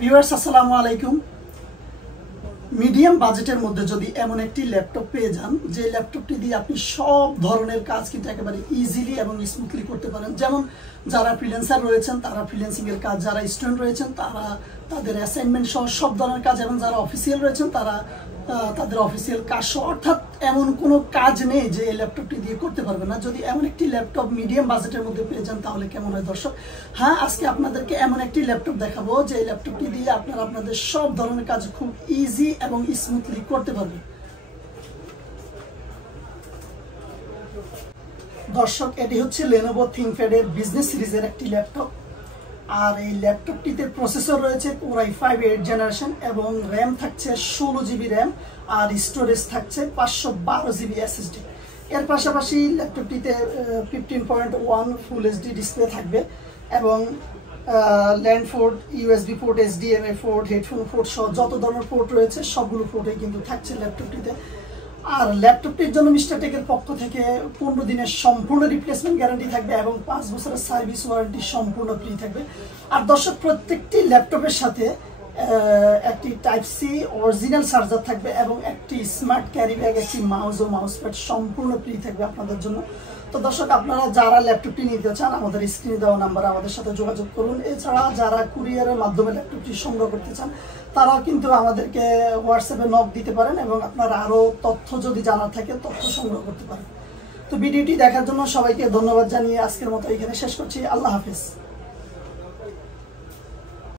Viewers আসসালামু আলাইকুম। Medium বাজেটের মধ্যে যদি এমন একটি ল্যাপটপ পেয়ে যান যে ল্যাপটপটি দিয়ে আপনি সব ধরনের কাজ কিন্তু একেবারে ইজিলি এবং স্মুথলি করতে পারেন। যেমন যারা ফ্রিল্যান্সার রয়েছেন তারা ফ্রিল্যান্সিং এর কাজ, যারা স্টুডেন্ট রয়েছেন তারা তাদের অ্যাসাইনমেন্ট সহ সব ধরনের কাজ, এবং যারা অফিসিয়াল রয়েছেন তারা তাদের অফিসিয়াল কাজ সহ, অর্থাৎ এমন কোনো কাজ নেই যে এই ল্যাপটপটি দিয়ে করতে পারবেন না। যদি এমন একটি ল্যাপটপ মিডিয়াম বাজেটের মধ্যে পেয়ে যান তাহলে কেমন হয় দর্শক? হ্যাঁ, আজকে আপনাদেরকে এমন একটি ল্যাপটপ দেখাবো যে এই ল্যাপটপটি দিয়ে আপনারা আপনাদের সব ধরনের কাজ খুব ইজি এবং স্মুথলি করতে পারবেন। দর্শক, এটি হচ্ছে Lenovo ThinkPad এর বিজনেস সিরিজের একটি ল্যাপটপ। আর এই ল্যাপটপটিতে প্রসেসর রয়েছে Core i5 8th জেনারেশন এবং র্যাম থাকছে 16 জিবি র্যাম, আর স্টোরেজ থাকছে 512 জিবি SSD। এর পাশাপাশি ল্যাপটপটিতে 15.1 ফুল এইচডি ডিসপ্লে থাকবে এবং land port, USB port, HDMI port, headphone port সহ যত ধরনের পোর্ট রয়েছে সবগুলো পোর্টই কিন্তু থাকছে ল্যাপটপটিতে। আর ল্যাপটপটির জন্য মিস্টার টেকের পক্ষ থেকে 15 দিনের সম্পূর্ণ রিপ্লেসমেন্ট গ্যারান্টি থাকবে এবং 5 বছরের সার্ভিস ওয়ারেন্টি সম্পূর্ণ ফ্রি থাকবে। আর দর্শক, প্রত্যেকটি ল্যাপটপের সাথে একটি টাইপ সি অরিজিনাল চার্জার থাকবে এবং একটি স্মার্ট ক্যারি ব্যাগ, একটি মাউস ও মাউস প্যাড সম্পূর্ণ ফ্রি থাকবে আপনাদের জন্য। তো দর্শক, আপনারা যারা ল্যাপটপটি নিতে চান আমাদের স্ক্রিনে দেওয়া নাম্বারে আমাদের সাথে যোগাযোগ করুন। এছাড়া যারা কুরিয়ারের মাধ্যমে ল্যাপটপটি সংগ্রহ করতে চান তারাও কিন্তু আমাদেরকে হোয়াটসঅ্যাপে নক দিতে পারেন এবং আপনারা আরও তথ্য যদি জানার থাকে তথ্য সংগ্রহ করতে পারেন। তো ভিডিওটি দেখার জন্য সবাইকে ধন্যবাদ জানিয়ে আজকের মতো এখানে শেষ করছি। আল্লাহ হাফিজ।